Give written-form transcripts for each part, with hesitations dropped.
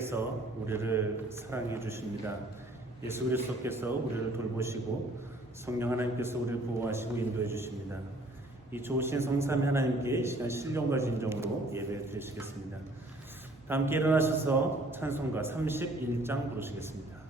하나님께서 우리를 사랑해 주십니다. 예수 그리스도께서 우리를 돌보시고 성령 하나님께서 우리를 보호하시고 인도해 주십니다. 이 좋으신 성삼위 하나님께 이 시간 신령과 진정으로 예배 드리시겠습니다. 다 함께 일어나셔서 찬송가 31장 부르시겠습니다.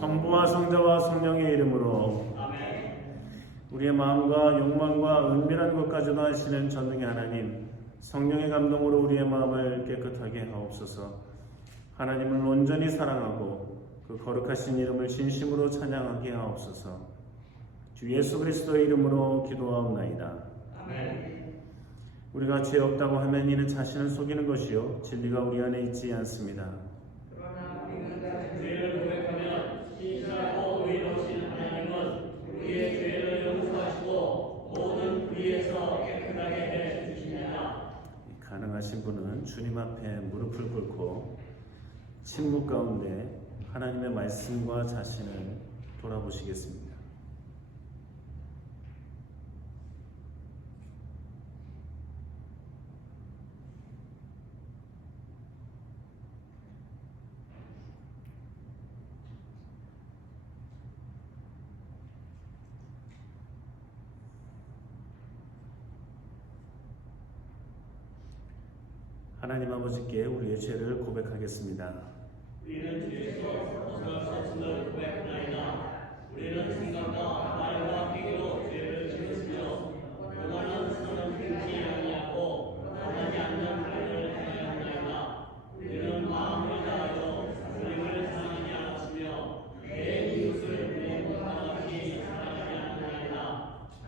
성부와 성자와 성령의 이름으로 우리의 마음과 욕망과 은밀한 것까지도 아시는 전능의 하나님, 성령의 감동으로 우리의 마음을 깨끗하게 하옵소서. 하나님을 온전히 사랑하고 그 거룩하신 이름을 진심으로 찬양하게 하옵소서. 주 예수 그리스도의 이름으로 기도하옵나이다. 아멘. 우리가 죄 없다고 하면 이는 자신을 속이는 것이요 진리가 우리 안에 있지 않습니다. 그러나 우리가 죄를 고백하면 신실하고 의로우신 하나님은 우리의 죄를 용서하시고 모든 불의에서 깨끗하게 해 주십니다. 가능하신 분은 주님 앞에 무릎을 꿇고 침묵 가운데 하나님의 말씀과 자신을 돌아보시겠습니다. 하나님 아버지께 우리의 죄를 고백하겠습니다. 우리는 죄에서 벗어났음을 고백하나이다. 우리는 생각과 말과 행위로 죄를 지었으며 원하는 선을 행치 아니하고 원하지 않는 일을 행하였나이다. 우리는 마음을 다하여 하나님을 사랑하지 않았으며 내 이웃을 내 몸과 같이 사랑하지 않았나이다.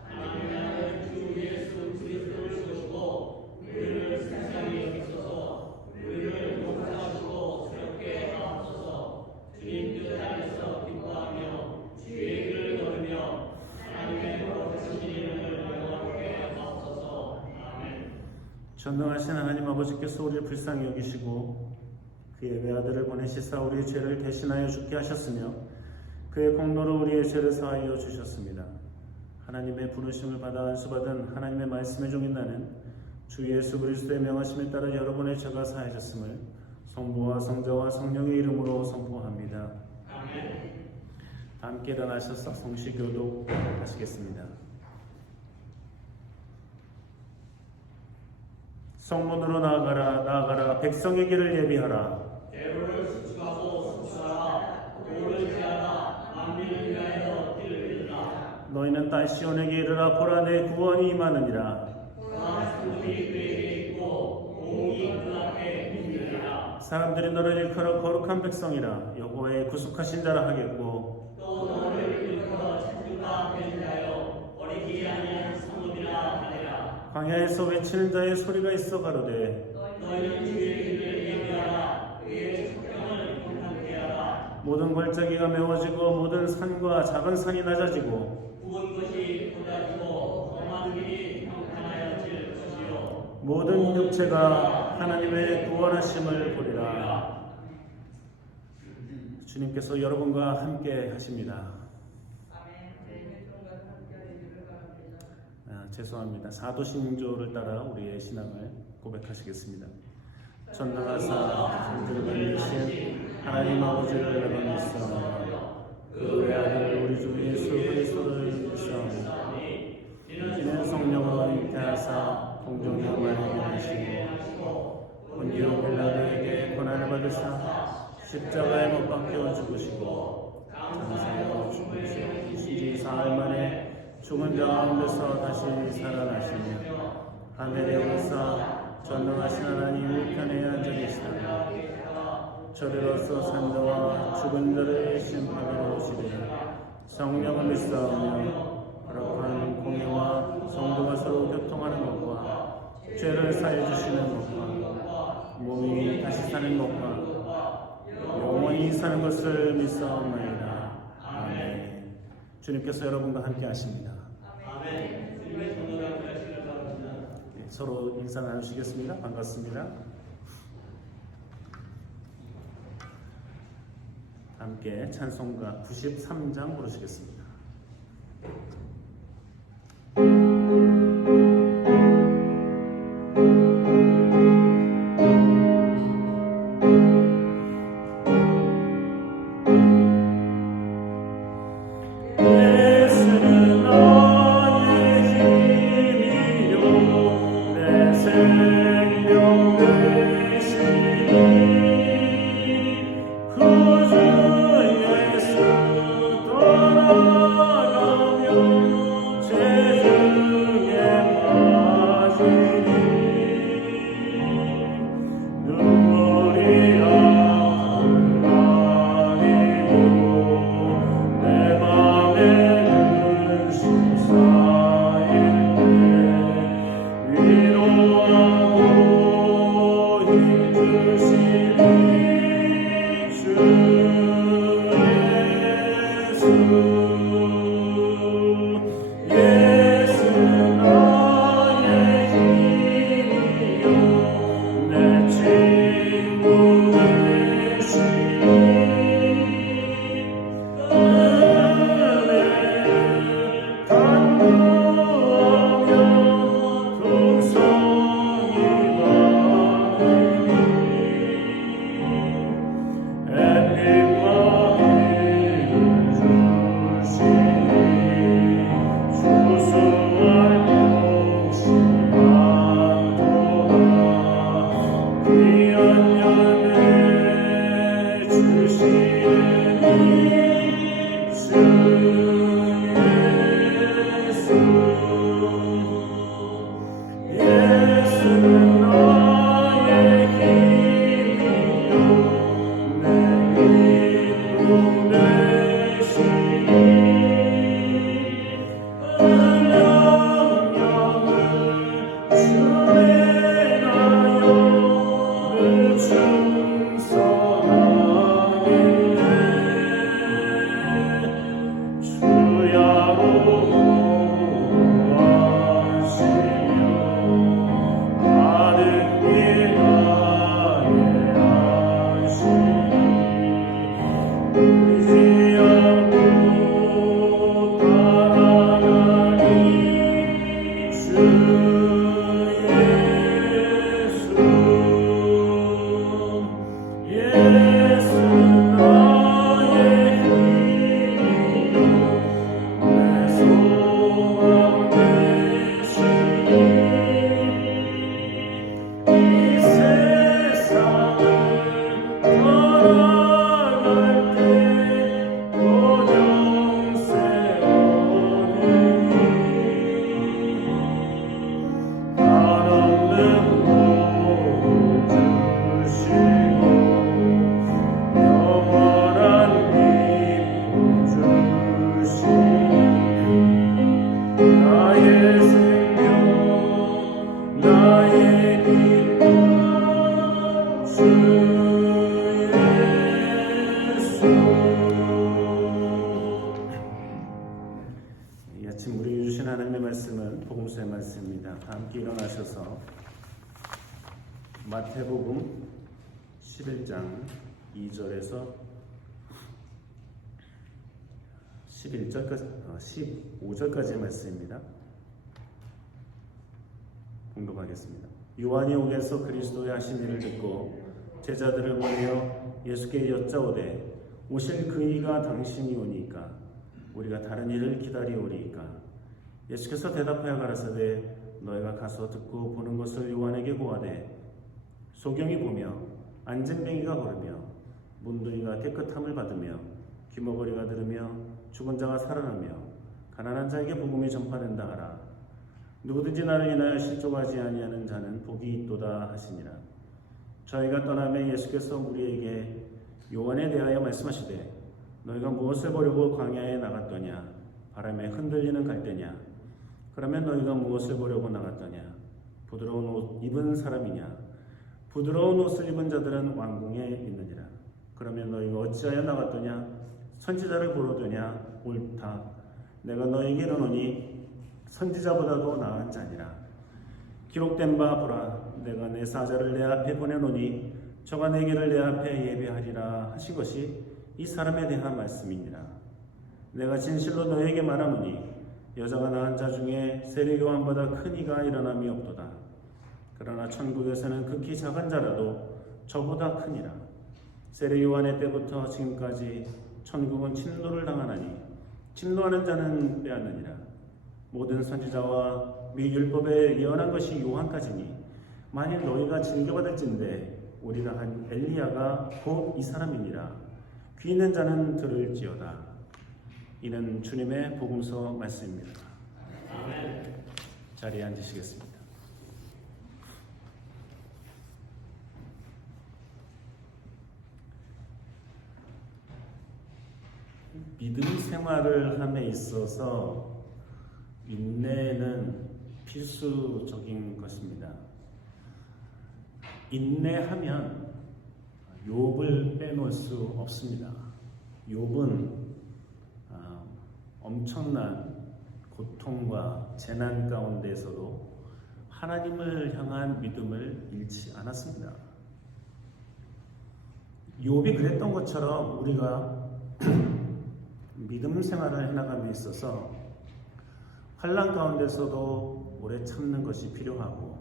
하나님의 아들 주 예수 그리스도를 쏘시고 우리를 세상에 여기소서. 우리를 용서하시고 새롭게 하옵소서. 주님 뜻 안에서 기뻐하며 주의 길을 걸으며 하나님의 거룩하신 이름을 영광하게 하옵소서. 아멘. 전능하신 하나님 아버지께서 우리를 불쌍히 여기시고 그의 외아들을 보내시사 우리의 죄를 대신하여 죽게 하셨으며 그의 공로로 우리의 죄를 사하여 주셨습니다. 하나님의 부르심을 받아 안수받은 하나님의 말씀의 종인 나는 주 예수 그리스도의 명하심에 따라 여러분의 죄가 사하셨음을 성부와 성자와 성령의 이름으로 선포합니다. 아멘. 함께 일어나셔서 성시교독 하시겠습니다. 성문으로 나아가라 백성의 길을 예비하라. 대로를 수축하고 수축하라. 도를 지하라. 만민을 위하여 길을 빈다. 너희는 딸 시온에게 이르라. 보라 내 구원이 임하느니라. 보라 성문이 그에게 있고 공이 그 앞에 있느니라. 사람들이 너를 일컬어 거룩한 백성이라. 여호와의 구속하신 자라 하겠고 또 너를 일컬어 찾는다 하여 어리기 아니한 성문이라 하리라. 광야에서 외치는 자의 소리가 있어 가로되 너희는 주의 길을 예비하라. 그의 첩경을 평탄케 하라. 모든 골짜기가 메워지고 모든 산과 작은 산이 낮아지고 굽은 것이 쏟아지고 험한 길이 평탄하여질 것이요. 모든 육체가 하나님의 구원하심을 보리라. 주님께서 여러분과 함께 하십니다. 죄송합니다. 사도신조를 따라 우리의 신앙을 고백하시겠습니다. 전능하사 천지를 만드신 하나님 아버지를 내가 믿사오나 그 외아들 우리 주 예수 그리스도를 믿사오나 이는 성령으로 잉태하사 공중의 말에 하시고 본디오 빌라도에게 고난을 받으사 십자가에 못 박혀 죽으시고 장사로 죽으시고 이신지 사흘 만에 죽은 자 가운데서 다시 살아나시며 하늘에 오르사 전능하신 하나님 우편에 앉아 계시다가 저리로서 산자와 죽은 자를 심판하러 오시되 성령을 믿사오며 거룩한 공예와 성도가 서로 교통하는 것과 죄를 사해 주시는 것과 몸이 다시 사는 것과 영원히 사는 것을 믿사옵나이다. 아멘. 주님께서 여러분과 함께 하십니다. 아멘. 주님의 성도가 되시기를 바랍니다. 서로 인사 나누시겠습니다. 반갑습니다. 함께 찬송가 93장 부르시겠습니다. 구주 예수 떠나 함께 일어나셔서 마태복음 11장 2절에서 15절까지의 말씀입니다. 공독하겠습니다. 요한이 옥에서 그리스도의 하신 일을 듣고 제자들을 모여 예수께 여짜오되 오실 그이가 당신이 오니까 우리가 다른 일을 기다리오리이까. 예수께서 대답하여 가라사대 너희가 가서 듣고 보는 것을 요한에게 고하되 소경이 보며 안진뱅이가 걸으며 문둥이가 깨끗함을 받으며 귀머거리가 들으며 죽은 자가 살아나며 가난한 자에게 복음이 전파된다 하라. 누구든지 나를 인하여 실족하지 아니하는 자는 복이 있도다 하시니라. 저희가 떠나매 예수께서 우리에게 요한에 대하여 말씀하시되 너희가 무엇을 보려고 광야에 나갔더냐? 바람에 흔들리는 갈대냐? 그러면 너희가 무엇을 보려고 나갔더냐? 부드러운 옷 입은 사람이냐? 부드러운 옷을 입은 자들은 왕궁에 있느니라. 그러면 너희가 어찌하여 나갔더냐? 선지자를 보러더냐? 옳다. 내가 너희에게 이르노니 선지자보다도 나은 자니라. 기록된 바 보라. 내가 내 사자를 내 앞에 보내노니 저가 내 길을 내 앞에 예비하리라 하신 것이 이 사람에 대한 말씀이니라. 내가 진실로 너희에게 말하노니 여자가 낳은 자 중에 세례 요한보다 큰 이가 일어남이 없도다. 그러나 천국에서는 극히 작은 자라도 저보다 크니라. 세례 요한의 때부터 지금까지 천국은 침노를 당하나니 침노하는 자는 빼앗느니라. 모든 선지자와 율법에 예언한 것이 요한까지니 만일 너희가 징계받을진대 오리라 한 엘리야가 곧 이 사람이니라. 귀 있는 자는 들을지어다. 이는 주님의 복음서 말씀입니다. 아멘. 자리에 앉으시겠습니다. 믿음 생활을 함에 있어서 인내는 필수적인 것입니다. 인내하면 욥을 빼놓을 수 없습니다. 욥은 엄청난 고통과 재난 가운데서도 하나님을 향한 믿음을 잃지 않았습니다. 욥이 그랬던 것처럼 우리가 믿음 생활을 해나감에 있어서 환난 가운데서도 오래 참는 것이 필요하고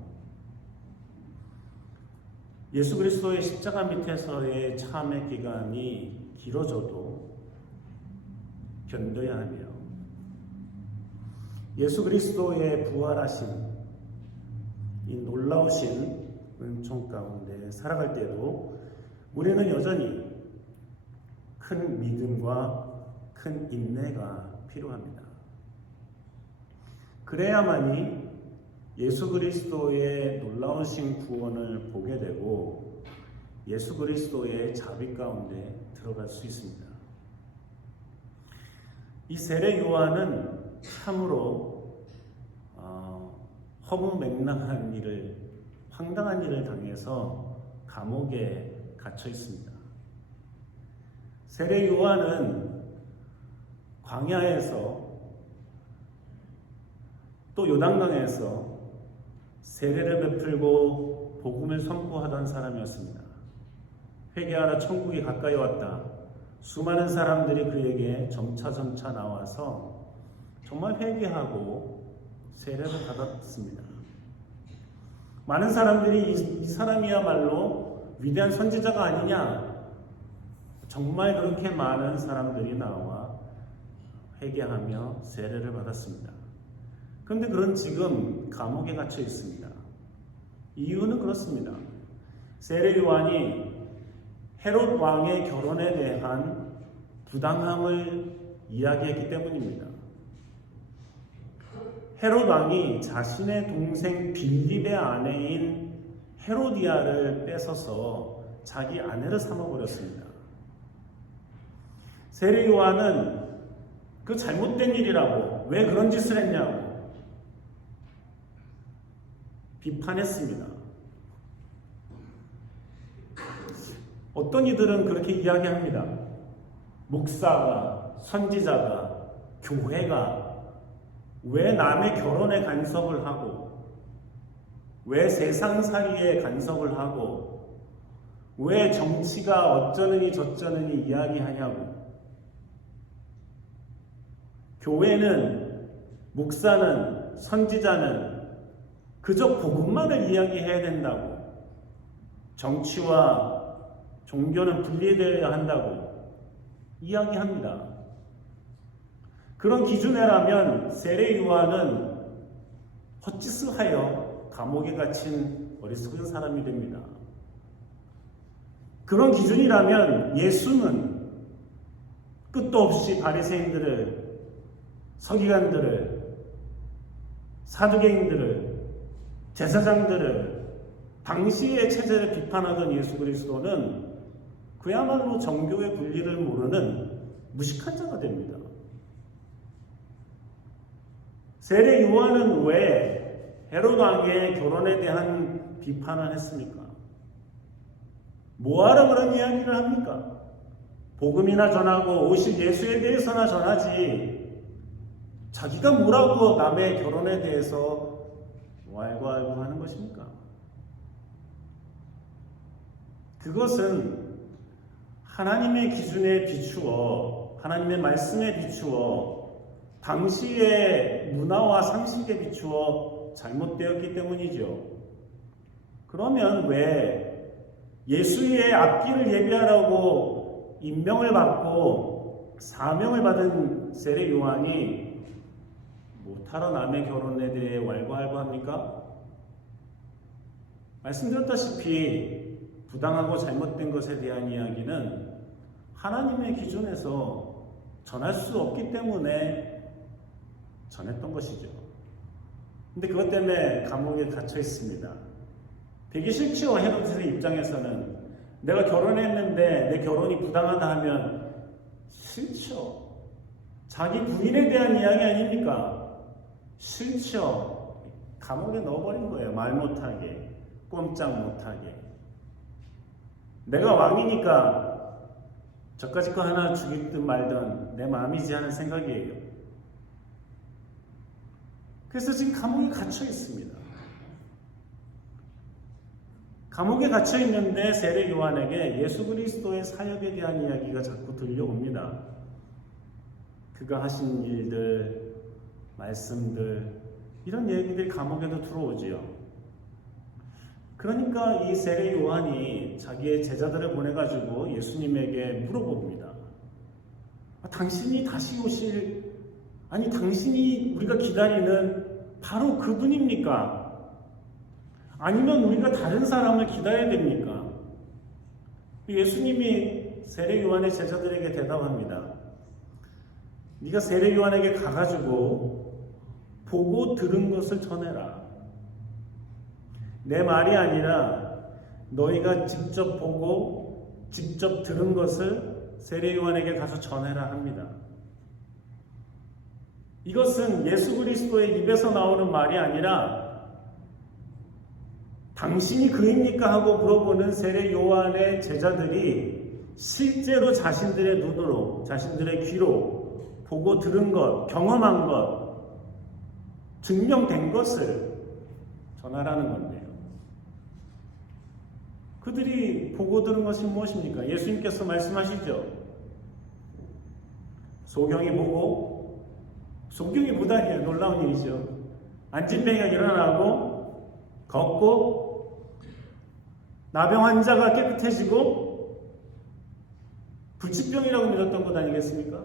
예수 그리스도의 십자가 밑에서의 참의 기간이 길어져도 견뎌야 하며 예수 그리스도의 부활하신 이 놀라우신 은총 가운데 살아갈 때도 우리는 여전히 큰 믿음과 큰 인내가 필요합니다. 그래야만이 예수 그리스도의 놀라우신 구원을 보게 되고 예수 그리스도의 자비 가운데 들어갈 수 있습니다. 이 세례 요한은 참으로 허무맹랑한 일을, 황당한 일을 당해서 감옥에 갇혀 있습니다. 세례 요한은 광야에서 또 요단강에서 세례를 베풀고 복음을 선포하던 사람이었습니다. 회개하라, 천국이 가까이 왔다. 수많은 사람들이 그에게 점차 나와서 정말 회개하고 세례를 받았습니다. 많은 사람들이 이 사람이야말로 위대한 선지자가 아니냐, 정말 그렇게 많은 사람들이 나와 회개하며 세례를 받았습니다. 그런데 그런 지금 감옥에 갇혀 있습니다. 이유는 그렇습니다. 세례 요한이 헤롯 왕의 결혼에 대한 부당함을 이야기했기 때문입니다. 헤롯 왕이 자신의 동생 빌립의 아내인 헤로디아를 뺏어서 자기 아내를 삼아버렸습니다. 세례 요한은 그 잘못된 일이라고, 왜 그런 짓을 했냐고 비판했습니다. 어떤 이들은 그렇게 이야기합니다. 목사가, 선지자가, 교회가 왜 남의 결혼에 간섭을 하고 왜 세상살이에 간섭을 하고 왜 정치가 어쩌느니 저쩌느니 이야기하냐고. 교회는, 목사는, 선지자는 그저 복음만을 이야기해야 된다고. 정치와 종교는 분리되어야 한다고 이야기합니다. 그런 기준이라면 세례 요한은 헛짓을 하여 감옥에 갇힌 어리석은 사람이 됩니다. 그런 기준이라면 예수는 끝도 없이 바리새인들을, 서기관들을, 사두개인들을, 제사장들을, 당시의 체제를 비판하던 예수 그리스도는 그야말로 정교의 분리를 모르는 무식한 자가 됩니다. 세례 요한은 왜 헤롯 왕의 결혼에 대한 비판을 했습니까? 뭐하러 그런 이야기를 합니까? 복음이나 전하고 오실 예수에 대해서나 전하지, 자기가 뭐라고 남의 결혼에 대해서 왈가왈부 하는 것입니까? 그것은 하나님의 기준에 비추어, 하나님의 말씀에 비추어, 당시의 문화와 상식에 비추어 잘못되었기 때문이죠. 그러면 왜 예수의 앞길을 예비하라고 임명을 받고 사명을 받은 세례 요한이 못하러 남의 결혼에 대해 왈가왈부합니까? 말씀드렸다시피 부당하고 잘못된 것에 대한 이야기는 하나님의 기준에서 전할 수 없기 때문에 전했던 것이죠. 근데 그것 때문에 감옥에 갇혀 있습니다. 되게 싫죠. 헤롯의 입장에서는. 내가 결혼했는데 내 결혼이 부당하다 하면 싫죠. 자기 부인에 대한 이야기 아닙니까? 싫죠. 감옥에 넣어버린 거예요. 말 못하게, 꼼짝 못하게. 내가 왕이니까 저까지 거 하나 죽이든 말든 내 마음이지 하는 생각이에요. 그래서 지금 감옥에 갇혀 있습니다. 감옥에 갇혀 있는데 세례 요한에게 예수 그리스도의 사역에 대한 이야기가 자꾸 들려옵니다. 그가 하신 일들, 말씀들, 이런 얘기들이 감옥에도 들어오지요. 그러니까 이 세례 요한이 자기의 제자들을 보내가지고 예수님에게 물어봅니다. 당신이 다시 오실, 아니 당신이 우리가 기다리는 바로 그분입니까? 아니면 우리가 다른 사람을 기다려야 됩니까? 예수님이 세례 요한의 제자들에게 대답합니다. 네가 세례 요한에게 가가지고 보고 들은 것을 전해라. 내 말이 아니라 너희가 직접 보고 직접 들은 것을 세례 요한에게 가서 전해라 합니다. 이것은 예수 그리스도의 입에서 나오는 말이 아니라 당신이 그입니까? 하고 물어보는 세례 요한의 제자들이 실제로 자신들의 눈으로, 자신들의 귀로 보고 들은 것, 경험한 것, 증명된 것을 전하라는 건데요. 그들이 보고 들은 것이 무엇입니까? 예수님께서 말씀하시죠. 소경이 보고, 소경이 보다니 놀라운 일이죠. 안진뱅이가 일어나고 걷고 나병 환자가 깨끗해지고 불치병이라고 믿었던 것 아니겠습니까?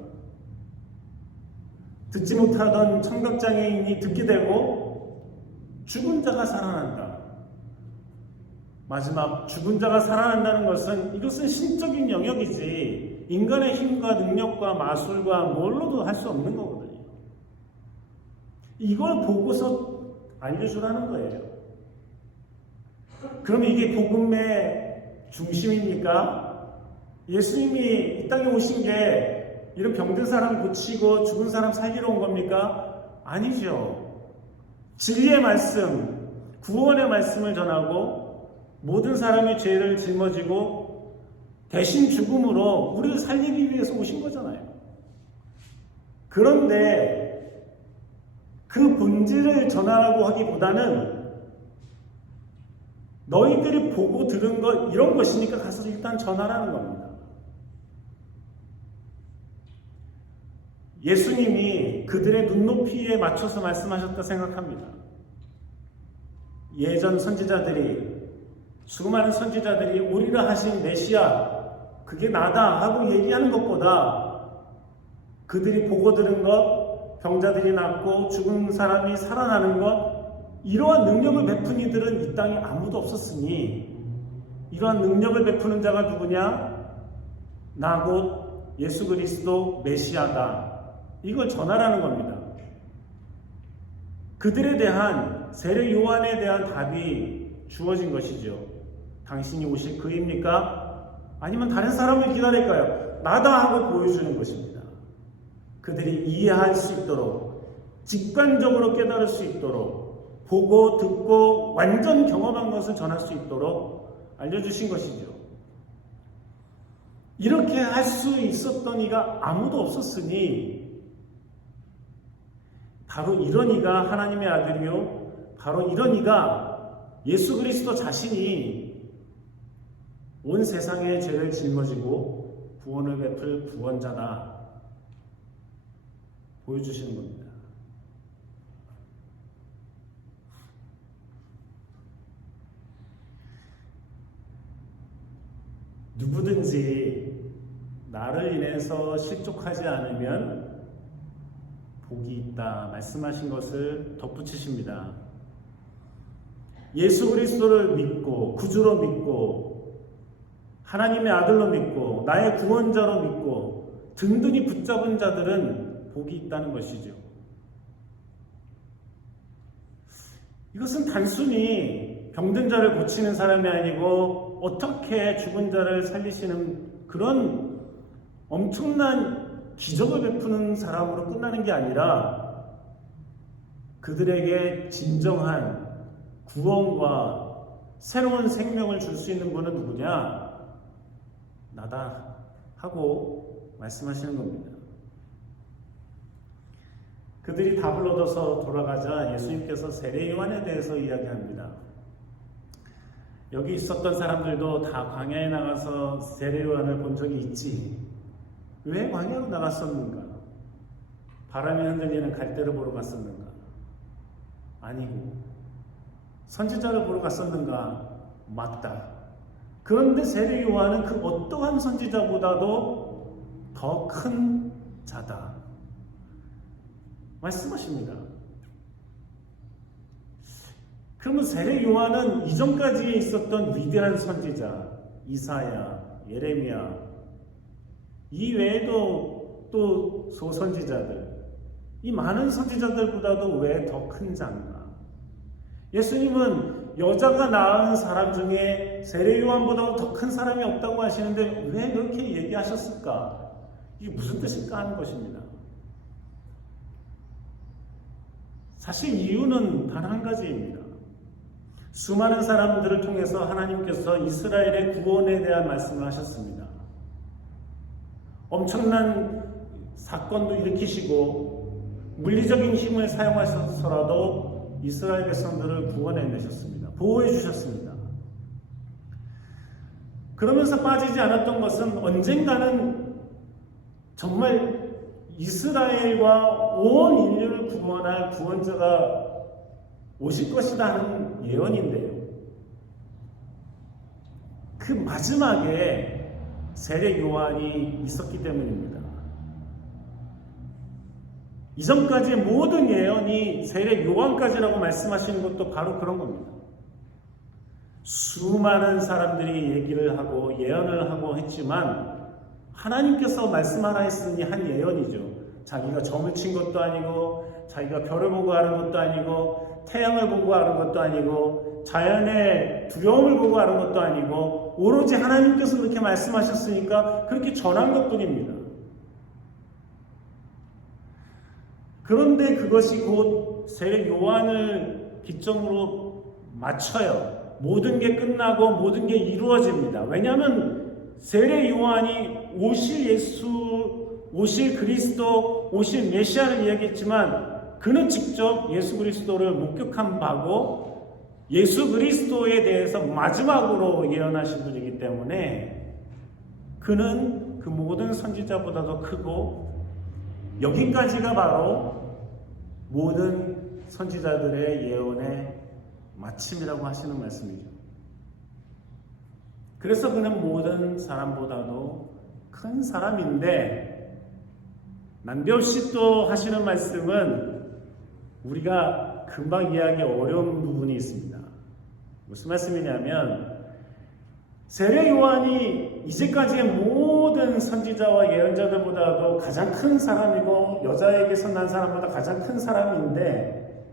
듣지 못하던 청각장애인이 듣게 되고 죽은 자가 살아난다. 마지막 죽은 자가 살아난다는 것은 이것은 신적인 영역이지 인간의 힘과 능력과 마술과 뭘로도 할 수 없는 거거든요. 이걸 보고서 알려주라는 거예요. 그러면 이게 복음의 중심입니까? 예수님이 이 땅에 오신 게 이런 병든 사람 고치고 죽은 사람 살리러 온 겁니까? 아니죠. 진리의 말씀, 구원의 말씀을 전하고 모든 사람의 죄를 짊어지고 대신 죽음으로 우리를 살리기 위해서 오신 거잖아요. 그런데 그 본질을 전하라고 하기보다는 너희들이 보고 들은 것 이런 것이니까 가서 일단 전하라는 겁니다. 예수님이 그들의 눈높이에 맞춰서 말씀하셨다 생각합니다. 예전 선지자들이, 수많은 선지자들이 오리라 하신 메시아 그게 나다 하고 얘기하는 것보다 그들이 보고 들은 것, 병자들이 낫고 죽은 사람이 살아나는 것, 이러한 능력을 베푼 이들은 이 땅에 아무도 없었으니 이러한 능력을 베푸는 자가 누구냐? 나 곧 예수 그리스도 메시아다. 이걸 전하라는 겁니다. 그들에 대한, 세례 요한에 대한 답이 주어진 것이죠. 당신이 오실 그입니까? 아니면 다른 사람을 기다릴까요? 나다 하고 보여주는 것입니다. 그들이 이해할 수 있도록, 직관적으로 깨달을 수 있도록, 보고 듣고 완전 경험한 것을 전할 수 있도록 알려주신 것이죠. 이렇게 할 수 있었던 이가 아무도 없었으니 바로 이런 이가 하나님의 아들이요, 바로 이런 이가 예수 그리스도 자신이 온 세상의 죄를 짊어지고 구원을 베풀 구원자다 보여주시는 겁니다. 누구든지 나를 인해서 실족하지 않으면 복이 있다 말씀하신 것을 덧붙이십니다. 예수 그리스도를 믿고 구주로 믿고 하나님의 아들로 믿고 나의 구원자로 믿고 든든히 붙잡은 자들은 복이 있다는 것이죠. 이것은 단순히 병든 자를 고치는 사람이 아니고 어떻게 죽은 자를 살리시는 그런 엄청난 기적을 베푸는 사람으로 끝나는 게 아니라 그들에게 진정한 구원과 새로운 생명을 줄 수 있는 분은 누구냐? 나다 하고 말씀하시는 겁니다. 그들이 답을 얻어서 돌아가자 예수님께서 세례 요한에 대해서 이야기합니다. 여기 있었던 사람들도 다 광야에 나가서 세례 요한을 본 적이 있지. 왜 광야로 나갔었는가? 바람이 흔들리는 갈대를 보러 갔었는가? 아니고 선지자를 보러 갔었는가? 맞다. 그런데 세례 요한은 그 어떠한 선지자보다도 더 큰 자다 말씀하십니다. 그러면 세례 요한은 이전까지 있었던 위대한 선지자 이사야, 예레미야 이 외에도 또 소선지자들, 이 많은 선지자들보다도 왜 더 큰 자인가? 예수님은 여자가 낳은 사람 중에 세례 요한보다 더 큰 사람이 없다고 하시는데 왜 그렇게 얘기하셨을까? 이게 무슨 뜻일까 하는 것입니다. 사실 이유는 단 한 가지입니다. 수많은 사람들을 통해서 하나님께서 이스라엘의 구원에 대한 말씀을 하셨습니다. 엄청난 사건도 일으키시고 물리적인 힘을 사용하셔서라도 이스라엘 백성들을 구원해내셨습니다. 보호해 주셨습니다. 그러면서 빠지지 않았던 것은 언젠가는 정말 이스라엘과 온 인류를 구원할 구원자가 오실 것이다 하는 예언인데요. 그 마지막에 세례 요한이 있었기 때문입니다. 이전까지의 모든 예언이 세례 요한까지라고 말씀하시는 것도 바로 그런 겁니다. 수많은 사람들이 얘기를 하고 예언을 하고 했지만 하나님께서 말씀하라 했으니 한 예언이죠. 자기가 점을 친 것도 아니고 자기가 별을 보고 하는 것도 아니고 태양을 보고 하는 것도 아니고 자연의 두려움을 보고 하는 것도 아니고 오로지 하나님께서 그렇게 말씀하셨으니까 그렇게 전한 것뿐입니다. 그런데 그것이 곧 세례 요한을 기점으로 맞춰요. 모든 게 끝나고 모든 게 이루어집니다. 왜냐하면 세례 요한이 오실 예수, 오실 그리스도, 오실 메시아를 이야기했지만 그는 직접 예수 그리스도를 목격한 바고 예수 그리스도에 대해서 마지막으로 예언하신 분이기 때문에 그는 그 모든 선지자보다도 크고 여기까지가 바로 모든 선지자들의 예언의 마침이라고 하시는 말씀이죠. 그래서 그는 모든 사람보다도 큰 사람인데 난데없이 또 하시는 말씀은 우리가 금방 이해하기 어려운 부분이 있습니다. 무슨 말씀이냐면 세례 요한이 이제까지의 모든 선지자와 예언자들보다도 가장 큰 사람이고 여자에게서 난 사람보다 가장 큰 사람인데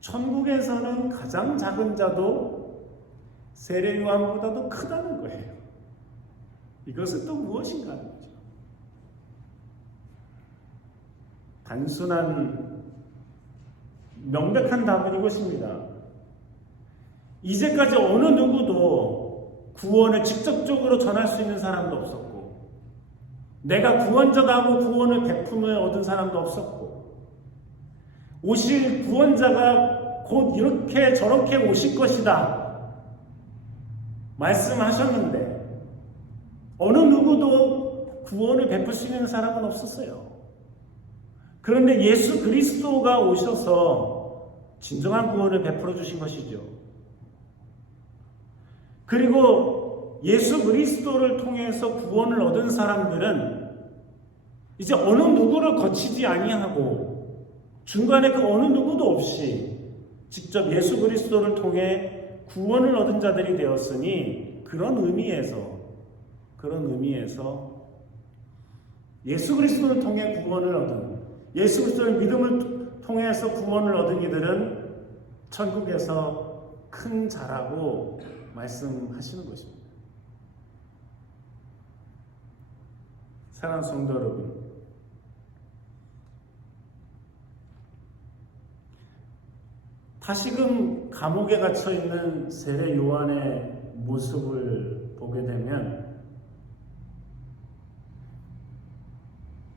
천국에서는 가장 작은 자도 세례 요한보다도 크다는 거예요. 이것은 또 무엇인가 하는 거죠. 단순한 명백한 답은 이것입니다. 이제까지 어느 누구도 구원을 직접적으로 전할 수 있는 사람도 없었고 내가 구원자다 하고 구원을 베품을 얻은 사람도 없었고 오실 구원자가 곧 이렇게 저렇게 오실 것이다 말씀하셨는데 어느 누구도 구원을 베풀 수 있는 사람은 없었어요. 그런데 예수 그리스도가 오셔서 진정한 구원을 베풀어 주신 것이죠. 그리고 예수 그리스도를 통해서 구원을 얻은 사람들은 이제 어느 누구를 거치지 아니하고 중간에 그 어느 누구도 없이 직접 예수 그리스도를 통해 구원을 얻은 자들이 되었으니 그런 의미에서 예수 그리스도를 통해 구원을 얻은 예수 그리스도의 믿음을 통해서 구원을 얻은 이들은 천국에서 큰 자라고 말씀하시는 것입니다. 사랑하는 성도 여러분, 다시금 감옥에 갇혀 있는 세례 요한의 모습을 보게 되면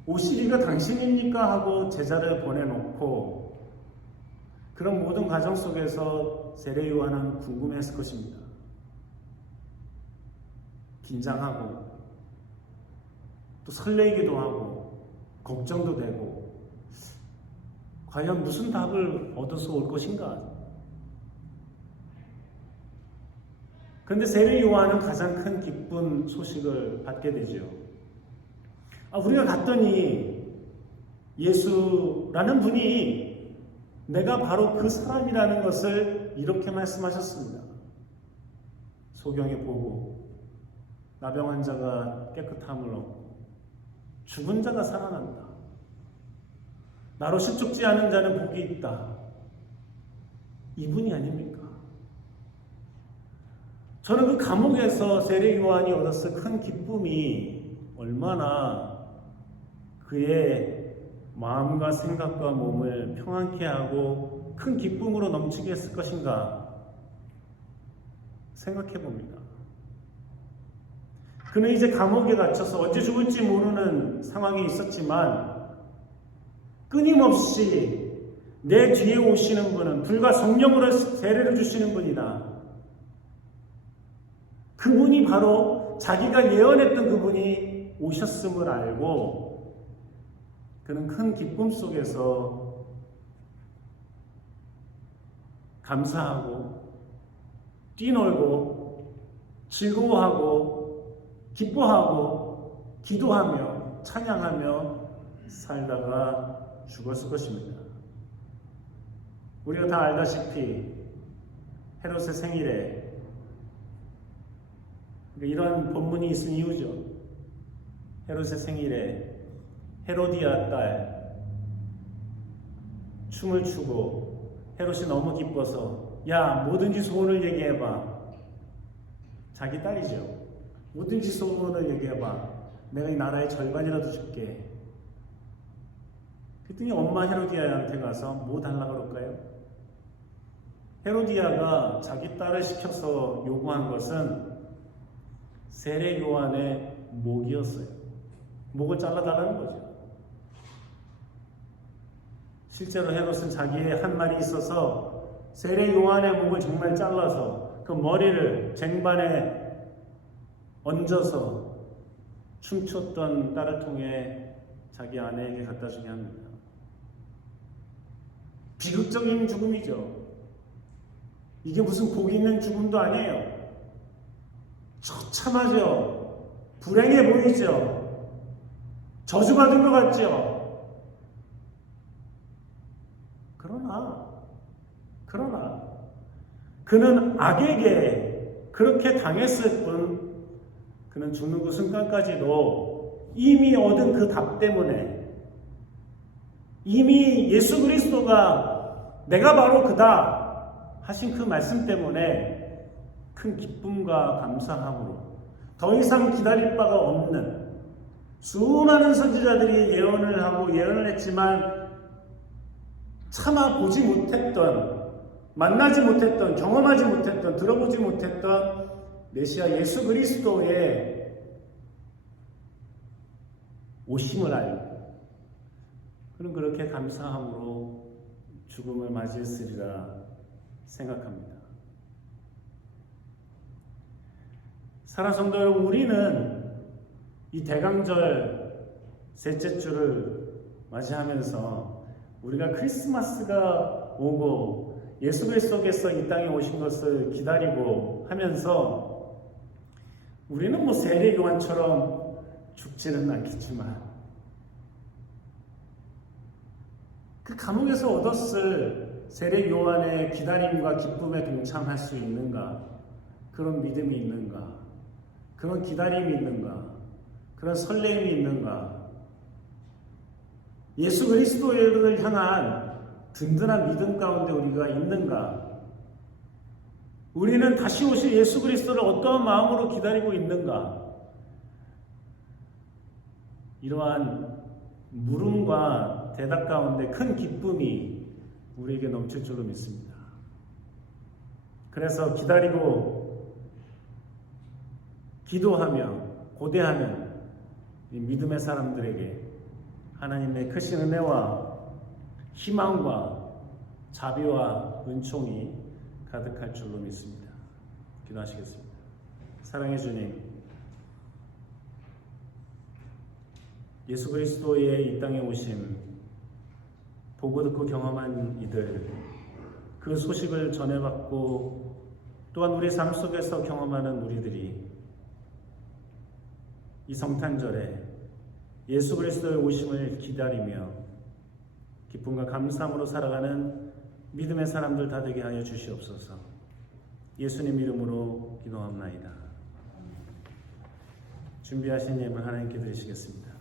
오시리가 당신입니까? 하고 제자를 보내놓고 그런 모든 과정 속에서 세례 요한은 궁금했을 것입니다. 긴장하고 또 설레이기도 하고 걱정도 되고 과연 무슨 답을 얻어서 올 것인가? 그런데 세례 요한은 가장 큰 기쁜 소식을 받게 되죠. 우리가 갔더니 예수라는 분이 내가 바로 그 사람이라는 것을 이렇게 말씀하셨습니다. 소경이 보고 나병 환자가 깨끗함을 얻고 죽은 자가 살아난다. 나로시 죽지 않은 자는 복이 있다. 이분이 아닙니까? 저는 그 감옥에서 세례 요한이 얻었을 큰 기쁨이 얼마나 그의 마음과 생각과 몸을 평안케 하고 큰 기쁨으로 넘치게 했을 것인가 생각해 봅니다. 그는 이제 감옥에 갇혀서 언제 죽을지 모르는 상황이 있었지만 끊임없이 내 뒤에 오시는 분은 불과 성령으로 세례를 주시는 분이다. 그분이 바로 자기가 예언했던 그분이 오셨음을 알고 그는 큰 기쁨 속에서 감사하고 뛰놀고 즐거워하고 기뻐하고 기도하며 찬양하며 살다가 죽었을 것입니다. 우리가 다 알다시피 헤롯의 생일에 이런 본문이 있은 이유죠. 헤롯의 생일에 헤로디아 딸 춤을 추고 헤롯이 너무 기뻐서 야 뭐든지 소원을 얘기해봐. 자기 딸이죠. 뭐든지 소원을 얘기해봐. 내가 이 나라의 절반이라도 줄게. 그랬더니 엄마 헤로디아한테 가서 뭐 달라고 그럴까요? 헤로디아가 자기 딸을 시켜서 요구한 것은 세례 요한의 목이었어요. 목을 잘라달라는 거죠. 실제로 헤롯은 자기의 한 말이 있어서 세례 요한의 목을 정말 잘라서 그 머리를 쟁반에 얹어서 춤췄던 딸을 통해 자기 아내에게 갖다 주게 합니다. 비극적인 죽음이죠. 이게 무슨 복 있는 죽음도 아니에요. 처참하죠. 불행해 보이죠. 저주받은 것 같죠. 그러나 그는 악에게 그렇게 당했을 뿐 그는 죽는 그 순간까지도 이미 얻은 그 답 때문에, 이미 예수 그리스도가 내가 바로 그다 하신 그 말씀 때문에 큰 기쁨과 감사함으로 더 이상 기다릴 바가 없는, 수많은 선지자들이 예언을 하고 예언을 했지만 차마 보지 못했던, 만나지 못했던, 경험하지 못했던, 들어보지 못했던 메시아 예수 그리스도의 오심을 알고 그는 그렇게 감사함으로 죽음을 맞이했으리라 생각합니다. 사랑하는 성도 여러분, 우리는 이 대강절 셋째 주를 맞이하면서 우리가 크리스마스가 오고 예수 그리스도께서 이 땅에 오신 것을 기다리고 하면서 우리는 뭐 세례 요한처럼 죽지는 않겠지만 그 감옥에서 얻었을 세례 요한의 기다림과 기쁨에 동참할 수 있는가? 그런 믿음이 있는가? 그런 기다림이 있는가? 그런 설렘이 있는가? 예수 그리스도를 향한 든든한 믿음 가운데 우리가 있는가? 우리는 다시 오실 예수 그리스도를 어떠한 마음으로 기다리고 있는가? 이러한 물음과 대답 가운데 큰 기쁨이 우리에게 넘칠 줄로 믿습니다. 그래서 기다리고 기도하며 고대하는 이 믿음의 사람들에게 하나님의 크신 은혜와 희망과 자비와 은총이 가득할 줄로 믿습니다. 기도하시겠습니다. 사랑해 주님, 예수 그리스도의 이 땅에 오심 보고 듣고 경험한 이들, 그 소식을 전해받고 또한 우리 삶 속에서 경험하는 우리들이 이 성탄절에 예수 그리스도의 오심을 기다리며 기쁨과 감사함으로 살아가는 믿음의 사람들 다 되게 하여 주시옵소서. 예수님 이름으로 기도합나이다. 준비하신 예물 하나님께 드리시겠습니다.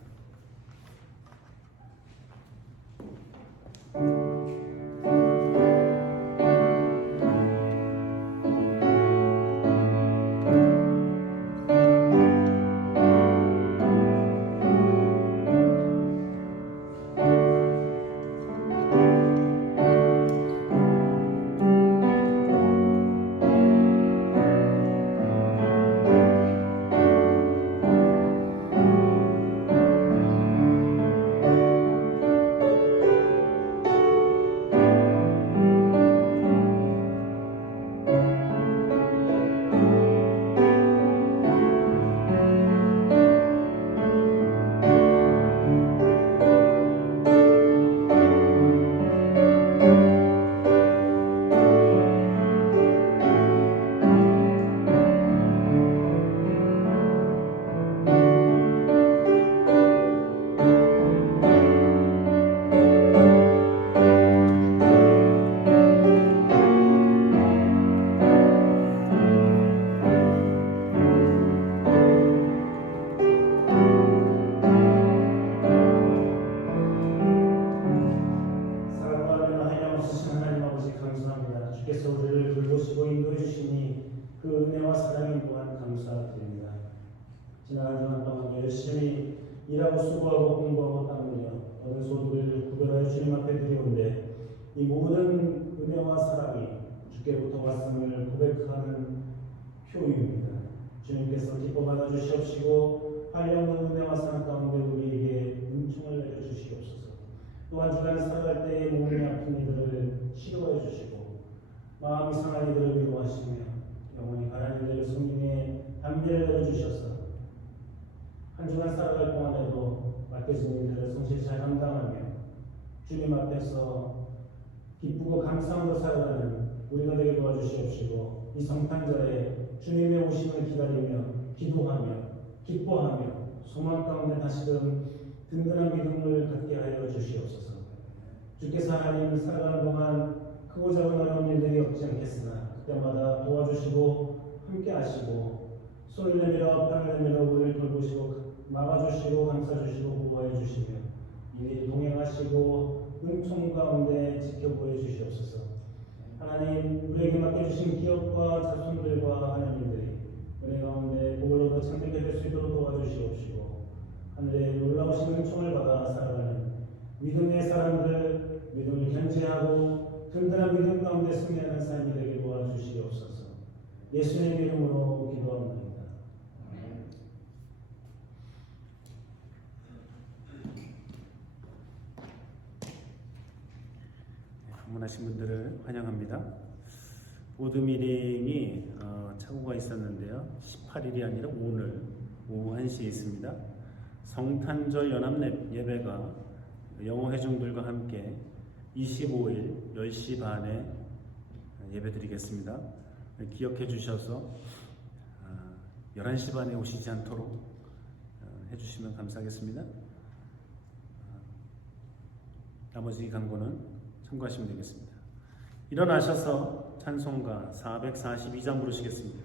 지나간 주간 동안 열심히 일하고 수고하고 공부하고 땀 흘려 얻은 소득을 구별하여 주님 앞에 드리온데 이 모든 은혜와 사랑이 주께부터 왔음을 고백하는 표입니다. 주님께서 기뻐 받아 주시옵시고 한량없는 은혜와 사랑 가운데 우리에게 은총을 내려 주시옵소서. 또한 주간 살아갈 때에 몸이 아픈 이들을 치료해 주시고 주간 살아갈 동안에도 맡겨진 일들을 성실히 잘 감당하며 주님 앞에서 기쁘고 감사함으로 살아가는 우리가 되게 도와주시옵시고, 이 성탄절에 주님의 오심을 기다리며 기도하며 기뻐하며 소망 가운데 다시금 든든한 믿음을 갖게 하여 주시옵소서. 주께서 하나님 살아가는 동안 크고 작은 어려운 일들이 없지 않겠으나 그때마다 도와주시고 함께 하시고 손을 내밀어 팔을 내밀어 우리를 돌보시고 막아주시고 감싸주시고 보호해 주시며 이리 동행하시고 은총 가운데 지켜보여 주시옵소서. 하나님, 우리에게 맡겨주신 기업과 자손들과 하나님들이 은혜 가운데 복을 얻어 참되게 될 수 있도록 도와주시옵시고, 하늘의 놀라우신 은총을 받아 살아가는 믿음의 사람들, 믿음을 견지하고 든든한 믿음 가운데 승리하는 삶이 되게 도와주시옵소서. 예수의 이름으로 기도합니다. 방문하신 분들을 환영합니다. 보드미팅이 착오가 있었는데요. 18일이 아니라 오늘 오후 1시에 있습니다. 성탄절 연합 예배가 영어 회중들과 함께 25일 10시 반에 예배드리겠습니다. 기억해 주셔서 11시 반에 오시지 않도록 해주시면 감사하겠습니다. 나머지 광고는 참고하시면 되겠습니다. 일어나셔서 찬송가 442장 부르시겠습니다.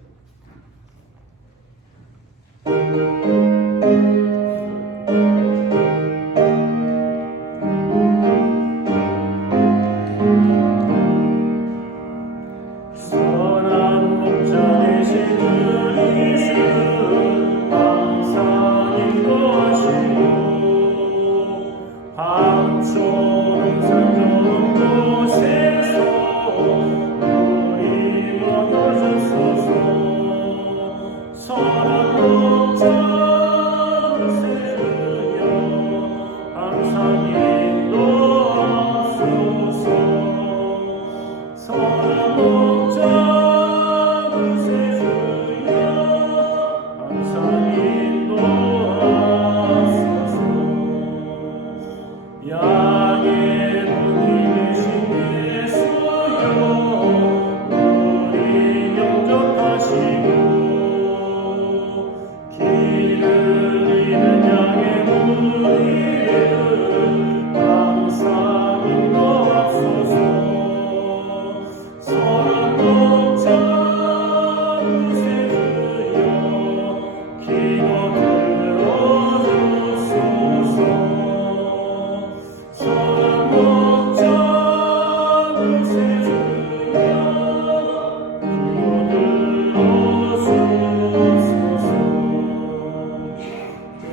선한 목자 되신 그리스도 항상 인도하시고 밤초록 산좋은 곳에서 우리 얻어주소서. 선한 목자 세우여 항상 인도하소서. 선한 목자 세우여 항상 인도하소서. 양의 분이 되신 예수여 우리 영접하시고 길을 잃은 양의 우리를 항상 인도하소서. 선한 목자 세우여 기도 들어주소서. 선한 목자 세우여 기도 들어주소서.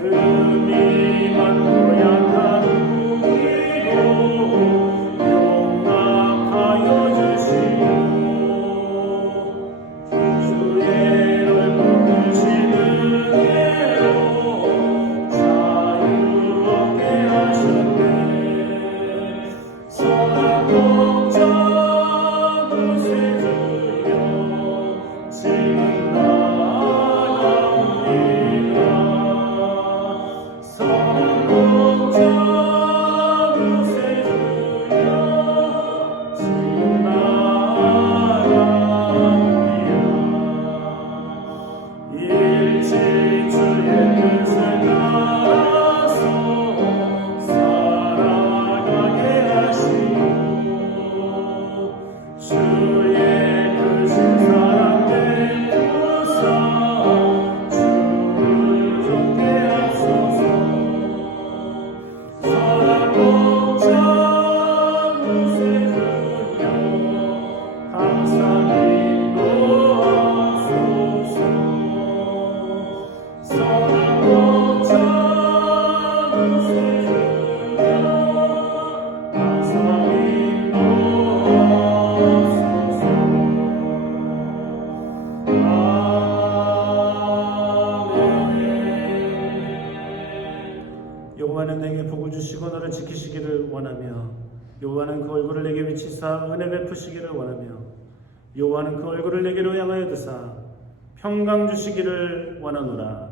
흠이 많고 약한 우리도 용납하여 주시고 주의 넓은 크신 은혜로 자유롭게 하셨네. 선한 목자 구세주여 지금 나아갑니다. 선한 목자 구세주여 지금 나아갑니다. 일찍 주의 뜻을 따라서 살아가게 하시고 주의 크신 사랑 베푸사 주를 좁게 하소서. 선한 목자 구세주여 항상 인도하소서. 선한 목자 구세주여 항상 인도하소서. 아멘. 여호와는 내게 복을 주시고 너를 지키시기를 원하며 여호와는 그 얼굴을 내게 비치사 은혜 베푸시기를 원하며 여호와는 그 얼굴을 내게로 향하여 드사 평강 주시기를 원하노라.